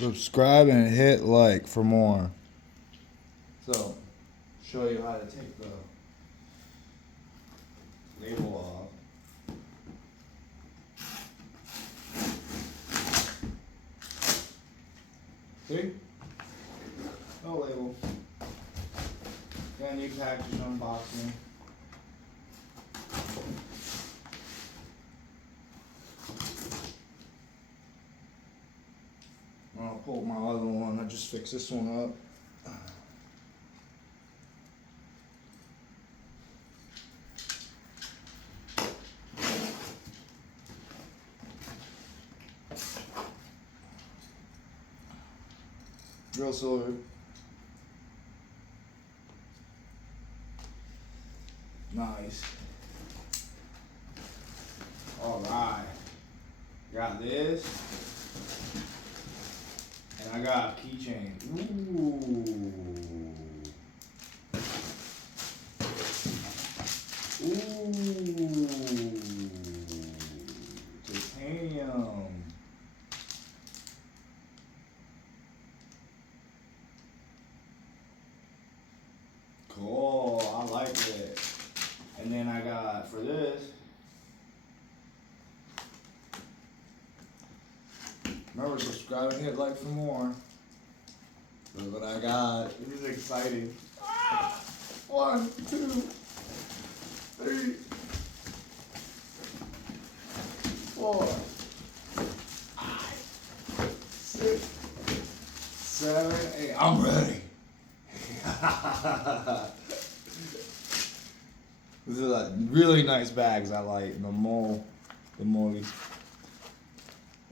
Subscribe and hit like for more. So, show you how to take the label off. See? No label. Got a new package unboxing. I'll pull my other one. I just fixed this one up. Real silver. Nice. Alright. Got this. And I got a keychain. Ooh. Ooh. Titanium. Cool. I like it. And then I got for this. Remember, subscribe and hit like for more. Look what I got. This is exciting. 1, 2, 3, 4, 5, 6, 7, 8. I'm ready. These are like really nice bags. I like the more.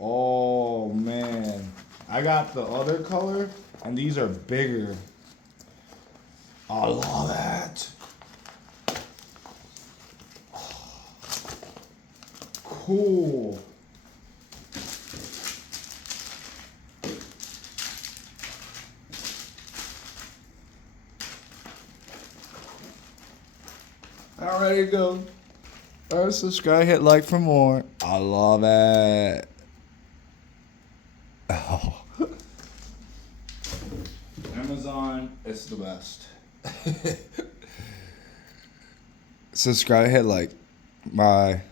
Oh man, I got the other color, and these are bigger. I love it. Cool. I'm ready to go. Alright, subscribe, hit like for more. I love it. Oh. Amazon, it's the best. Subscribe, hit like. Bye.